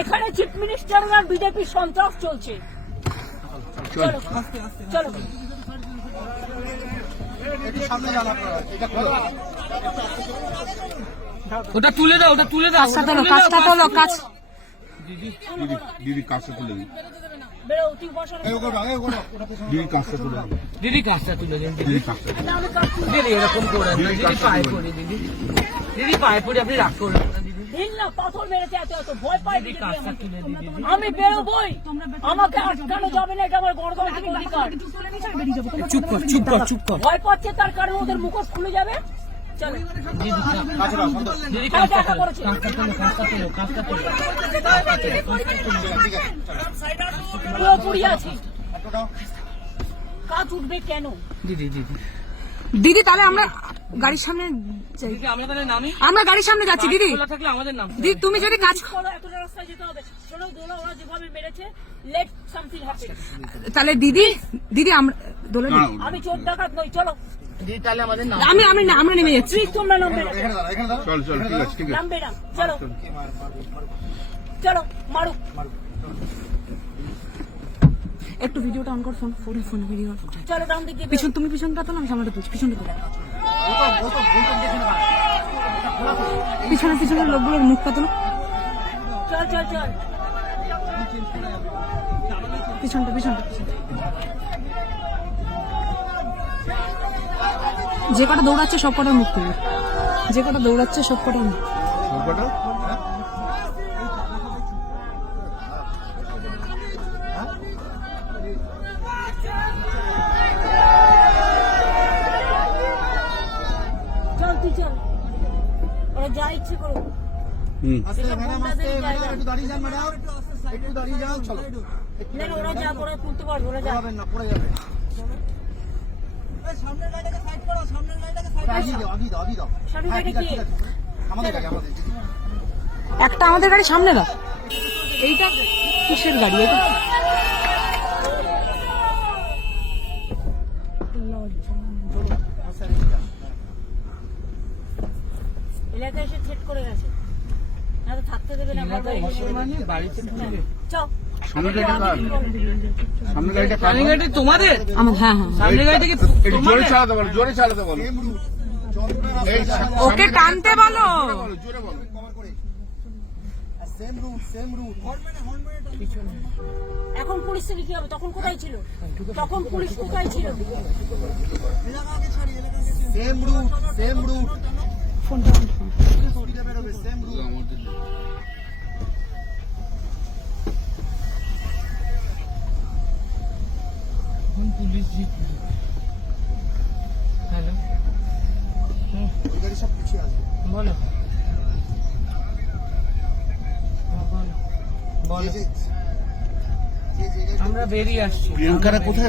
এখানে chief minister আর BJP সন্ত্রাস চলছে। চলো চলো ওটা তুলে দাও, ওটা তুলে দাও, কাজটা তোলো কাজ। দিদি দিদি কাজটা তুলে দিন, দিদি কাজটা তুলে দিন, দিদি কাজটা দিদি এরকম করে দিদি পায়ে পড়ে, দিদি পায়ে পড়ে আপনি রাগ করবেন না দিদি। পাথর মেরেছে এত ভয় পাই। দিদি কাজটা তুলে দিন দিদি। আমি বেরোবই, আমাকে আটকানো যাবে না, এটা আমার গণতান্ত্রিক অধিকার। চুপ কর, চুপ কর, চুপ কর। ভয় পাচ্ছে তার কারণে ওদের মুখোশ খুলে যাবে। চলো দিদি কাজটা তোলো, কাজটা তোলো, কাজটা তোলো, কাজটা তোলো। পুরোপুরি আছি, কাজ উঠবে কেন? দিদি দিদি দিদি তাহলে আমরা গাড়ির সামনে যাই, দিদি আমরা তাহলে নামি, আমরা গাড়ির সামনে যাচ্ছি। দিদি খোলা থাকলে আমাদের নাম। দিদি তুমি যদি কাজ করো, এতটা রাস্তায় যেতে হবে। শোনো দোলা ওরা যেভাবে মেরেছে, লেট সামথিং হ্যাপেন। তাহলে দিদি দিদি আমরা দোলা আমি চোর ডাকাত নই, চলো। দিদি তাহলে আমাদের নাম। আমরা নেমে যাচ্ছি। তোমরা নামবে না, চল চল, ঠিক আছে ঠিক আছে। নামবে না, চলো চলো মারু। একটু ভিডিওটা অন কর, ফোন ভিডিও। চলো ডান দিকে পিছন তুমি পিছনটা তো না, সামনেটা তুলছি, পিছনটা তো পিছনের লোকগুলোর মুখটা তো চল চল চল। পিছনটা যে কটা দৌড়াচ্ছে সব কটার মুখ তুলবে, যে কটা দৌড়াচ্ছে সব কটার মুখ। চল তুই চল, ওরা যা ইচ্ছে করো। না ওরা যা করে তুলতে পারবে, ওরা যা। সামনে গাড়ি কি? একটা আমাদের গাড়ি সামনে দাও। এইটা কিসের গাড়ি এটা? এলাকায় এসে সেট করে গেছে, না তো থাকতে দেবে না। বাড়িতে চল সামনে গাড়িটা কার? সামনে গাড়িটা কার? সামনে গাড়ি তোমাদের? হ্যাঁ সামনে গাড়িটা কি একটু জোরে চালাতে বলো, জোরে চালাতে বলো। ওকে টানতে বলো। জোরে বলো। এখন পরিস্থিতি কি হবে? তখন কোথায় ছিল? তখন পুলিশ কোথায় ছিল? পুলিশ হ্যালো বলো বলো, আমরা বেরিয়ে আসছি। প্রিয়াঙ্কারা কোথায়?